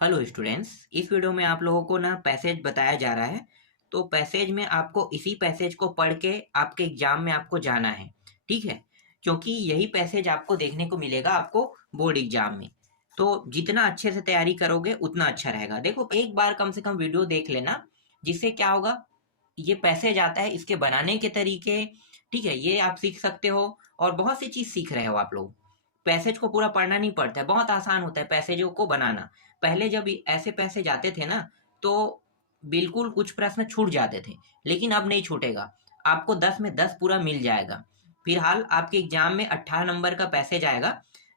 Hello students, इस video में आप लोगों को ना पैसेज बताया जा रहा है। तो पैसेज में आपको इसी पैसेज को पढ़ के आपके एग्जाम में आपको जाना है। ठीक है, क्योंकि यही पैसेज आपको देखने को मिलेगा आपको बोर्ड एग्जाम में। तो जितना अच्छे से तैयारी करोगे उतना अच्छा रहेगा। देखो, एक बार कम से कम वीडियो देख लेना, जिससे क्या होगा, ये पैसेज आता है, इसके बनाने के तरीके, ठीक है, ये आप सीख सकते हो। और बहुत सी चीज सीख रहे हो आप लोग। पैसेज को पूरा पढ़ना नहीं पड़ता है, बहुत आसान होता है पैसेजों को बनाना। पहले जब ऐसे पैसेज आते थे ना, तो बिल्कुल कुछ प्रश्न छूट जाते थे, लेकिन अब नहीं छूटेगा। आपको 10 में 10 पूरा मिल जाएगा। फिलहाल आपके एग्जाम में 18 नंबर का पैसेज आएगा,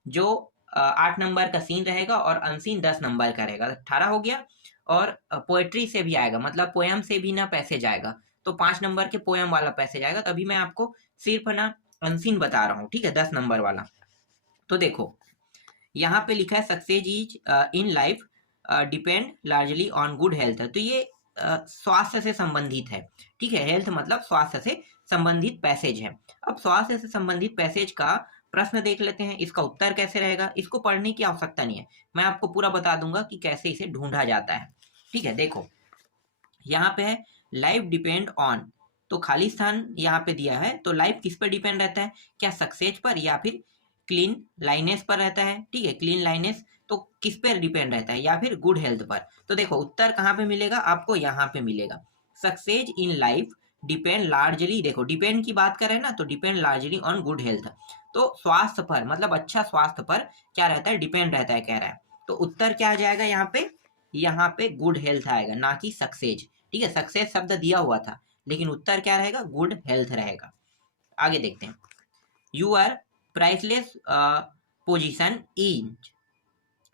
जो 8 नंबर का सीन रहेगा और अनसीन 10 नंबर का रहेगा, 18 हो गया। और पोएट्री से भी आएगा, मतलब पोयम से भी ना पैसेज आएगा। तो 5 नंबर के पोयम वाला पैसेज आएगा। तभी मैं आपको सिर्फ ना अनसीन बता रहा हूँ, ठीक है, 10 नंबर वाला। तो देखो, यहाँ पे लिखा है success is in life depend largely on good health. तो ये स्वास्थ्य से संबंधित है। ठीक है, हेल्थ मतलब स्वास्थ्य से संबंधित पैसेज है। अब स्वास्थ्य से संबंधित पैसेज का प्रश्न देख लेते हैं, इसका उत्तर कैसे रहेगा। इसको पढ़ने की आवश्यकता नहीं है, मैं आपको पूरा बता दूंगा कि कैसे इसे ढूंढा जाता है। ठीक है, देखो यहाँ पे है लाइफ डिपेंड ऑन। तो खाली स्थान यहाँ पे दिया है, तो लाइफ किस पर डिपेंड रहता है, क्या सक्सेस पर या फिर क्लीन लाइनेस पर रहता है। ठीक है, क्लीन लाइनेस तो किस पर डिपेंड रहता है, या फिर गुड हेल्थ पर। तो देखो उत्तर कहाँ पे मिलेगा, आपको यहाँ पे मिलेगा। Success in life depend largely, देखो डिपेंड की बात करें ना, तो depend largely on good health. तो स्वास्थ्य पर, मतलब अच्छा स्वास्थ्य पर क्या रहता है, डिपेंड रहता है कह रहा है। तो उत्तर क्या आ जाएगा यहाँ पे, यहाँ पे गुड हेल्थ आएगा, ना कि सक्सेस। ठीक है, सक्सेस शब्द दिया हुआ था, लेकिन उत्तर क्या रहेगा, गुड हेल्थ रहेगा। आगे देखते हैं। You are priceless position in,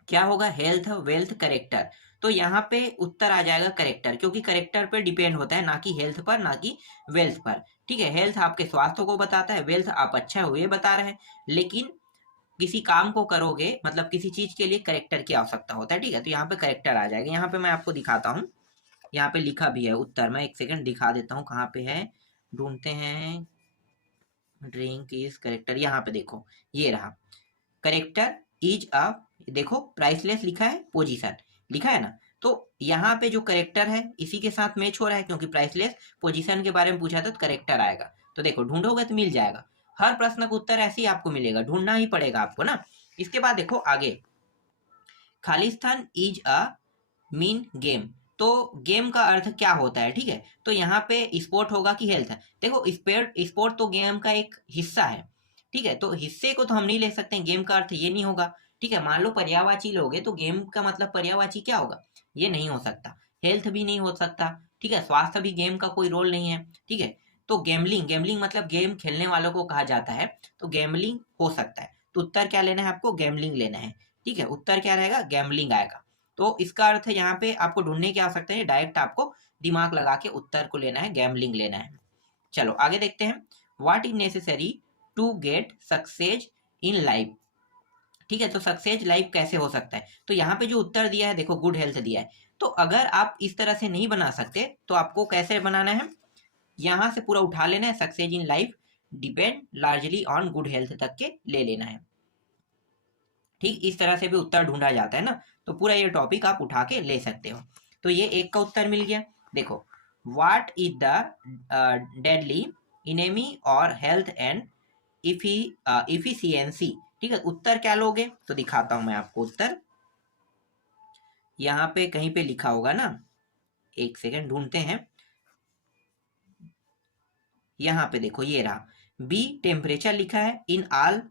क्या होगा, हेल्थ वेल्थ करेक्टर। तो यहाँ पे उत्तर आ जाएगा करेक्टर, क्योंकि करेक्टर पे डिपेंड होता है, ना कि हेल्थ पर, ना कि वेल्थ पर। ठीक है, हेल्थ आपके स्वास्थ्य को बताता है, वेल्थ आप अच्छा हुए बता रहे हैं। लेकिन किसी काम को करोगे, मतलब किसी चीज के लिए करेक्टर की आवश्यकता होता है। ठीक है, तो यहाँ पे करेक्टर आ जाएगा। यहाँ पे मैं आपको दिखाता हूँ, यहाँ पे लिखा भी है उत्तर, मैं एक सेकंड दिखा देता हूँ कहाँ पे है, ढूंढते हैं। ड्रिंक इज करेक्टर, यहाँ पे देखो, ये रहा। करेक्टर इज अ, देखो प्राइसलेस लिखा है, पोजीशन लिखा है ना। तो यहाँ पे जो करेक्टर है इसी के साथ मैच हो रहा है, क्योंकि प्राइसलेस पोजीशन के बारे में पूछा था तो करेक्टर आएगा। तो देखो ढूंढोगे तो मिल जाएगा। हर प्रश्न का उत्तर ऐसे ही आपको मिलेगा, ढूंढना ही पड़ेगा आपको ना। इसके बाद देखो आगे, Khalistan is a mean game. तो गेम का अर्थ क्या होता है, ठीक है। तो यहाँ पे स्पोर्ट होगा कि हेल्थ है। देखो स्पोर्ट तो गेम का एक हिस्सा है। ठीक है, तो हिस्से को तो हम नहीं ले सकते, गेम का अर्थ ये नहीं होगा। ठीक है, मान लो पर्यायवाची लोगे तो गेम का मतलब पर्यायवाची क्या होगा, ये नहीं हो सकता। हेल्थ भी नहीं हो सकता। ठीक है, स्वास्थ्य भी गेम का कोई रोल नहीं है। ठीक है, तो गैम्बलिंग, गैम्बलिंग मतलब गेम खेलने वालों को कहा जाता है, तो गैम्बलिंग हो सकता है। तो उत्तर क्या लेना है आपको, गैम्बलिंग लेना है। ठीक है, उत्तर क्या रहेगा, गैम्बलिंग आएगा। तो इसका अर्थ है यहाँ पे आपको ढूंढने की आवश्यकता है, डायरेक्ट आपको दिमाग लगा के उत्तर को लेना है, गैम्बलिंग लेना है। चलो आगे देखते हैं। What is necessary to get success in life. ठीक है, तो सक्सेस लाइफ कैसे हो सकता है, तो यहाँ पे जो उत्तर दिया है देखो, गुड हेल्थ दिया है। तो अगर आप इस तरह से नहीं बना सकते तो आपको कैसे बनाना है, यहाँ से पूरा उठा लेना है, success in life depend largely on good health तक के ले लेना है। ठीक इस तरह से भी उत्तर ढूंढा जाता है ना। तो पूरा ये टॉपिक आप उठा के ले सकते हो। तो ये एक का उत्तर मिल गया। देखो, what is the deadly enemy और हेल्थ एंड इफिशियंसी। ठीक है, उत्तर क्या लोगे, तो दिखाता हूं मैं आपको उत्तर। यहाँ पे कहीं पे लिखा होगा ना, एक सेकेंड ढूंढते हैं। यहाँ पे देखो, ये रहा, बी टेम्परेचर लिखा है इन ऑल।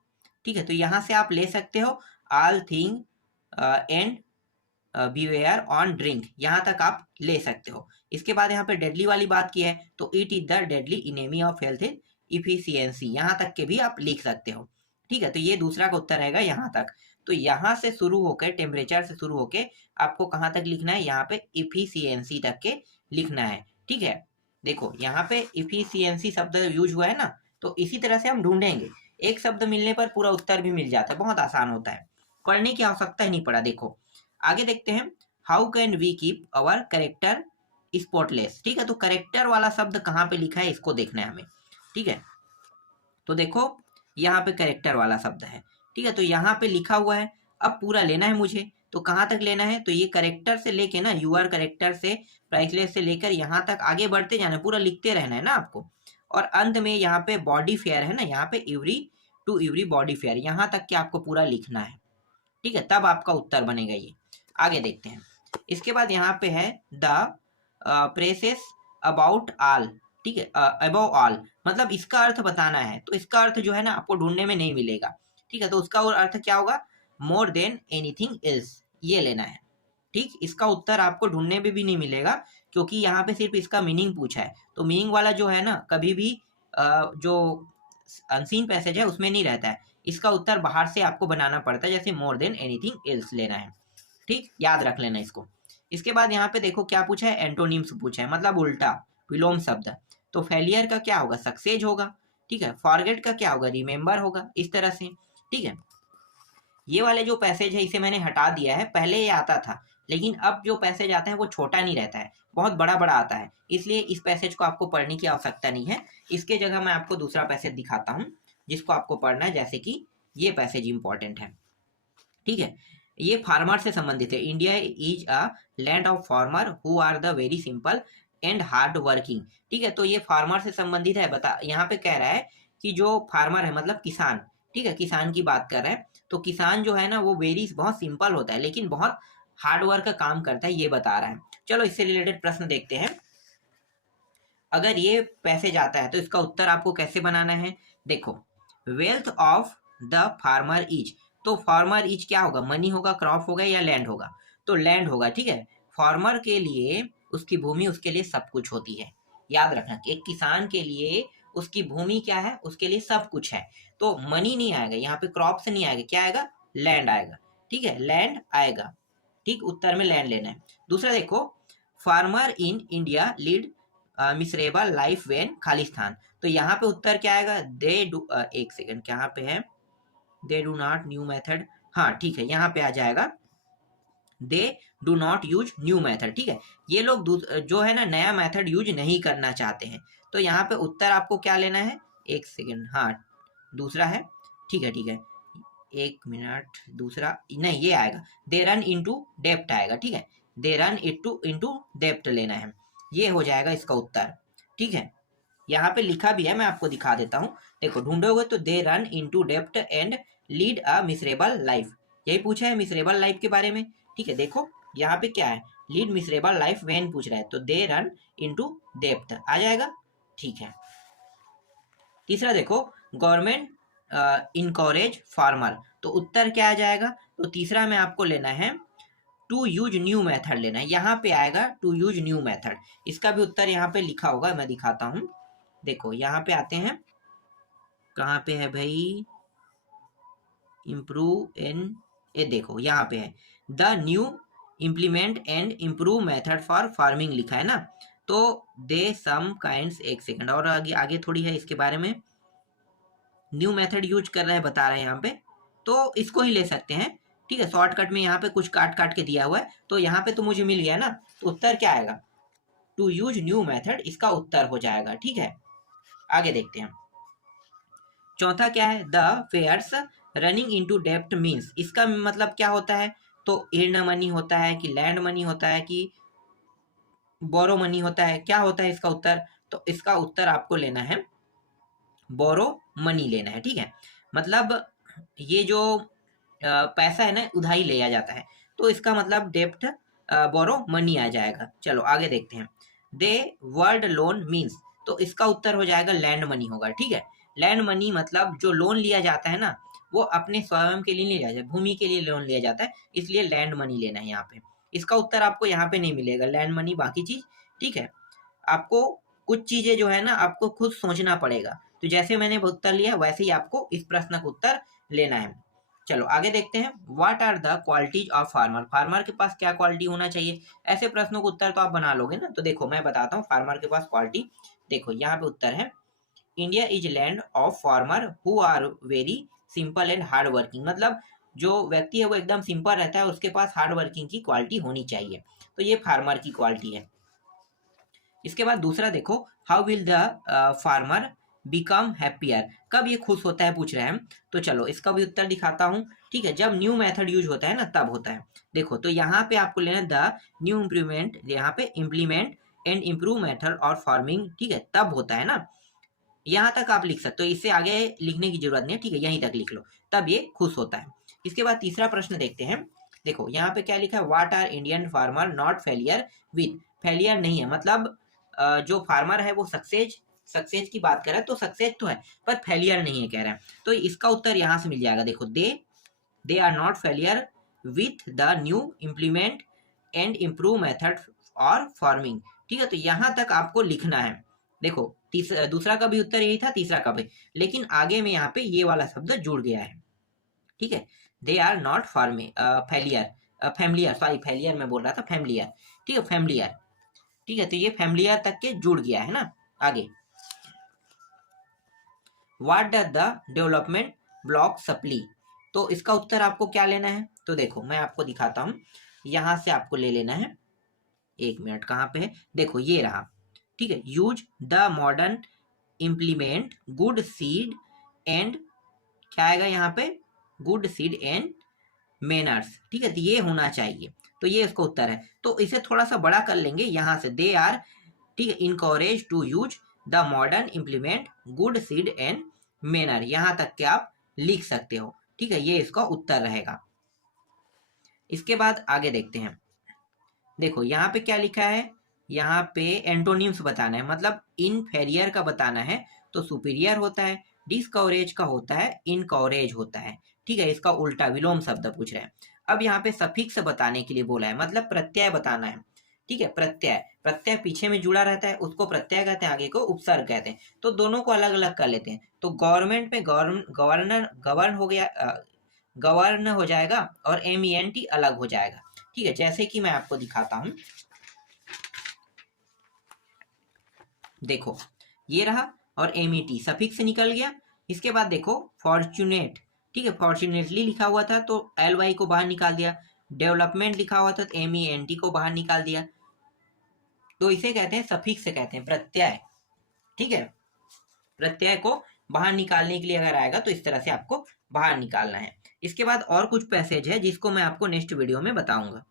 ठीक है, तो यहाँ से आप ले सकते हो all thing and beware on drink, यहाँ तक आप ले सकते हो। इसके बाद यहाँ पे डेडली वाली बात की है, तो it is the deadly enemy of health efficiency, यहाँ तक के भी आप लिख सकते हो। ठीक है, तो ये दूसरा का उत्तर रहेगा यहाँ तक। तो यहाँ से शुरू होकर, टेम्परेचर से शुरू होकर आपको कहाँ तक लिखना है, यहाँ पे इफिशियंसी तक के लिखना है। ठीक है, देखो यहाँ पे इफिशियंसी शब्द यूज हुआ है ना, तो इसी तरह से हम ढूंढेंगे। एक शब्द मिलने पर पूरा उत्तर भी मिल जाता है, बहुत आसान होता है, पढ़ने की आवश्यकता ही नहीं पड़ा। देखो आगे देखते हैं। How can we keep our character spotless. ठीक है, तो करेक्टर वाला शब्द कहाँ पे लिखा है, इसको देखना है हमें। ठीक है, तो देखो यहाँ पे करेक्टर वाला शब्द है। ठीक है, तो यहाँ पे लिखा हुआ है, अब पूरा लेना है मुझे। तो कहाँ तक लेना है, तो ये करेक्टर से लेके ना, यूआर करेक्टर से प्राइसलेस से लेकर यहाँ तक आगे बढ़ते जाना, पूरा लिखते रहना है ना आपको। और अंत में यहाँ पे बॉडी फेयर है ना, यहाँ पे every two every body fair, यहाँ तक के आपको पूरा लिखना है, ठीक है, तब आपका उत्तर बनेगा ये। आगे देखते हैं। इसके बाद यहाँ पे है द प्रेसेस अबाउट ऑल, ठीक है, अबव ऑल, मतलब इसका अर्थ बताना है, तो इसका अर्थ जो है ना आपको ढूंढने में नहीं मिलेगा, ठीक है, तो उसका और अर्थ क्या होगा, मोर देन एनीथिंग एल्स, ये लेना है, ठीक। इसका उत्तर आपको ढूंढने में भी नहीं मिलेगा, क्योंकि यहाँ पे सिर्फ इसका मीनिंग पूछा है, तो मीनिंग वाला जो है ना कभी भी जो अनसीन पैसेज है उसमें नहीं रहता है, इसका उत्तर बाहर से आपको बनाना पड़ता है, जैसे मोर देन एनीथिंग एल्स लेना है, ठीक, याद रख लेना इसको। इसके बाद यहाँ पे देखो क्या पूछा है, एंटोनिम्स पूछा है, मतलब उल्टा विलोम शब्द, तो फेलियर का क्या होगा, सक्सेस होगा, ठीक है, फॉरगेट का क्या होगा, रिमेंबर होगा, इस तरह से, ठीक है। ये वाले जो पैसेज है इसे मैंने हटा दिया है, पहले ये आता था, लेकिन अब जो पैसेज आता है वो छोटा नहीं रहता है, बहुत बड़ा बड़ा आता है, इसलिए इस पैसेज को आपको पढ़ने की आवश्यकता नहीं है। इसके जगह मैं आपको दूसरा पैसेज दिखाता हूँ जिसको आपको पढ़ना है, जैसे कि ये पैसेज इंपॉर्टेंट है, ठीक है, ये फार्मर से संबंधित है। India is a land of farmer who are the very simple and hard working, ठीक है, तो ये फार्मर से संबंधित है। बता, यहाँ पे कह रहा है कि जो फार्मर है मतलब किसान, ठीक है, किसान की बात कर रहा है, तो किसान जो है ना वो वेरी बहुत सिंपल होता है लेकिन बहुत हार्ड वर्क का काम करता है, ये बता रहा है। चलो इससे रिलेटेड प्रश्न देखते हैं। अगर ये पैसेज आता है तो इसका उत्तर आपको कैसे बनाना है, देखो, wealth of the farmer is, तो फार्मर इज क्या होगा, मनी होगा, क्रॉप होगा या लैंड होगा, तो लैंड होगा, ठीक है। फार्मर के लिए उसकी भूमि उसके लिए सब कुछ होती है, याद रखना कि एक किसान के लिए उसकी भूमि क्या है, उसके लिए सब कुछ है, तो मनी नहीं आएगा यहाँ पे, क्रॉप से नहीं आएगा, क्या आएगा, लैंड आएगा, ठीक है, लैंड आएगा, ठीक, उत्तर में लैंड लेना है। दूसरा देखो, farmer in India lead miserable life when Khalistan, तो यहाँ पे उत्तर क्या आएगा, दे डू, एक सेकंड, यहाँ पे है they do not new method, हाँ ठीक है, यहाँ पे आ जाएगा they do not use new method, ठीक है, ये लोग जो है ना नया मेथड यूज नहीं करना चाहते हैं, तो यहाँ पे उत्तर आपको क्या लेना है, एक सेकंड, हाँ दूसरा है, ठीक है ठीक है, एक मिनट, दूसरा नहीं, ये आएगा दे रन इनटू डेप्ट आएगा, ठीक है, दे रन इनटू डेप्ट लेना है, ये हो जाएगा इसका उत्तर, ठीक है। यहाँ पे लिखा भी है, मैं आपको दिखा देता हूँ, देखो ढूंढोगे तो दे रन इनटू डेप्ट and lead a miserable life, यही पूछा है मिसरेबल लाइफ के बारे में, ठीक है। देखो यहाँ पे क्या है, लीड मिसरेबल लाइफ वेन पूछ रहा है, तो दे रन इनटू डेप्ट आ जाएगा, ठीक है। तीसरा देखो, गवर्नमेंट इनकरेज फार्मर, तो उत्तर क्या आ जाएगा, तो तीसरा में आपको लेना है टू यूज न्यू मेथड लेना है, यहाँ पे आएगा टू यूज न्यू मेथड, इसका भी उत्तर यहाँ पे लिखा होगा, मैं दिखाता हूँ, देखो यहाँ पे आते हैं, कहाँ पे है भाई, इम्प्रूव इन, ये देखो यहाँ पे है the new implement and improve method for farming लिखा है ना, तो दे सम काइंड्स, एक सेकंड और आगे आगे थोड़ी है इसके बारे में, न्यू मेथड यूज कर रहा है बता रहा है यहाँ पे, तो इसको ही ले सकते हैं, ठीक है, शॉर्टकट में यहाँ पे कुछ काट काट के दिया हुआ है, तो यहाँ पे तो मुझे मिल गया ना, तो उत्तर क्या आएगा, टू यूज न्यू मेथड, इसका उत्तर हो जाएगा, ठीक है। आगे देखते हैं, चौथा क्या है, द फेयर्स रनिंग इनटू डेप्ट मीन्स, इसका मतलब क्या होता है, तो earn मनी होता है कि लैंड मनी होता है कि बोरो मनी होता है, क्या होता है इसका उत्तर, तो इसका उत्तर आपको लेना है बोरो मनी लेना है, ठीक है, मतलब ये जो पैसा है ना उधारी लिया जाता है, तो इसका मतलब डेप्ट बोरो मनी आ जाएगा। चलो आगे देखते हैं, दे वर्ल्ड लोन मीन्स, तो इसका उत्तर हो जाएगा लैंड मनी होगा, ठीक है, लैंड मनी मतलब जो लोन लिया जाता है ना वो अपने स्वयं के लिए नहीं लिया जाता, भूमि के लिए लोन लिया जाता है, इसलिए लैंड मनी लेना है यहाँ पे, इसका उत्तर आपको यहाँ पे नहीं मिलेगा, लैंड मनी बाकी चीज, ठीक है। आपको कुछ चीजें जो है ना आपको खुद सोचना पड़ेगा, तो जैसे मैंने उत्तर लिया वैसे ही आपको इस प्रश्न का उत्तर लेना है। चलो आगे देखते हैं, what are the qualities of farmer, farmer के पास क्या क्वालिटी होना चाहिए, ऐसे प्रश्नों का उत्तर तो आप बना लोगे ना, तो देखो मैं बताता हूँ फार्मर के पास क्वालिटी, देखो यहाँ पे उत्तर है, India is land of farmer who are very simple and hard working, मतलब जो व्यक्ति है वो एकदम सिंपल रहता है, उसके पास हार्ड वर्किंग की क्वालिटी होनी चाहिए, तो ये फार्मर की क्वालिटी है। इसके बाद दूसरा देखो, how will the farmer become happier. कब ये खुश होता है पूछ रहे हैं हम, तो चलो इसका भी उत्तर दिखाता हूँ। ठीक है, जब न्यू मेथड यूज होता है ना तब होता है। देखो तो यहाँ पे आपको लेना द न्यू इम्प्लीमेंट, यहाँ पे इम्प्लीमेंट एंड इम्प्रूव मेथड और फार्मिंग, ठीक है, तब होता है ना। यहाँ तक आप लिख सकते हो, इससे आगे लिखने की जरूरत नहीं है, ठीक है, यहीं तक लिख लो, तब ये खुश होता है। इसके बाद तीसरा प्रश्न देखते हैं। देखो यहाँ पे क्या लिखा है, what are Indian farmer not failure with. Failure नहीं है, मतलब जो फार्मर है वो सक्सेस की बात कर रहा है, तो सक्सेस तो है पर फेलियर नहीं है कह रहा है। तो इसका उत्तर यहाँ से मिल जाएगा। देखो they are not failure with the new implement and improve method और फार्मिंग। ठीक है, तो यहाँ तक आपको लिखना है। देखो दूसरा का भी उत्तर यही था, तीसरा का भी, लेकिन आगे में यहाँ पे ये वाला शब्द जुड़ गया है। ठीक है, they are not farming failure, familiar, sorry failure में बोल रहा था, फैमिलियर। ठीक है, फैमिलियर। ठीक है, तो ये फैमिलियर तक के जुड़ गया है ना। आगे, what does the development block supply. तो इसका उत्तर आपको क्या लेना है, तो देखो मैं आपको दिखाता हूँ। यहाँ से आपको ले लेना है, एक मिनट कहाँ पे है, देखो ये रहा। ठीक है, use the modern implement good seed and, क्या आएगा यहाँ पे, गुड सीड एंड मैनर्स। ठीक है, तो ये होना चाहिए, तो ये इसका उत्तर है। तो इसे थोड़ा सा बड़ा कर लेंगे यहाँ से, दे आर, ठीक है, encourage to use the modern implement good seed and manure, यहाँ तक के आप लिख सकते हो। ठीक है, ये इसका उत्तर रहेगा। इसके बाद आगे देखते हैं। देखो यहाँ पे क्या लिखा है, यहाँ पे एंटोनिम्स बताना है, मतलब इनफेरियर का बताना है तो सुपीरियर होता है, डिसकवरेज का होता है इनकवरेज होता है। ठीक है, इसका उल्टा विलोम शब्द पूछ रहे हैं। अब यहाँ पे सफिक्स बताने के लिए बोला है, मतलब प्रत्यय बताना है। ठीक है, प्रत्यय पीछे में जुड़ा रहता है, उसको प्रत्यय कहते हैं, आगे को उपसर्ग कहते हैं। तो दोनों को अलग अलग कर लेते हैं। तो गवर्नमेंट में गवर्न हो गया, गवर्न हो जाएगा, और MENT अलग हो जाएगा। ठीक है, जैसे कि मैं आपको दिखाता हूं, देखो ये रहा, और MET सफिक्स निकल गया। इसके बाद देखो फॉर्चुनेट, ठीक है, फॉर्चुनेटली लिखा हुआ था तो LY को बाहर निकाल दिया, डेवलपमेंट लिखा हुआ था तो MENT को बाहर निकाल दिया। तो इसे कहते हैं सफिक्स, से कहते हैं प्रत्यय। ठीक है, प्रत्यय को बाहर निकालने के लिए अगर आएगा तो इस तरह से आपको बाहर निकालना है। इसके बाद और कुछ पैसेज है जिसको मैं आपको नेक्स्ट वीडियो में बताऊंगा।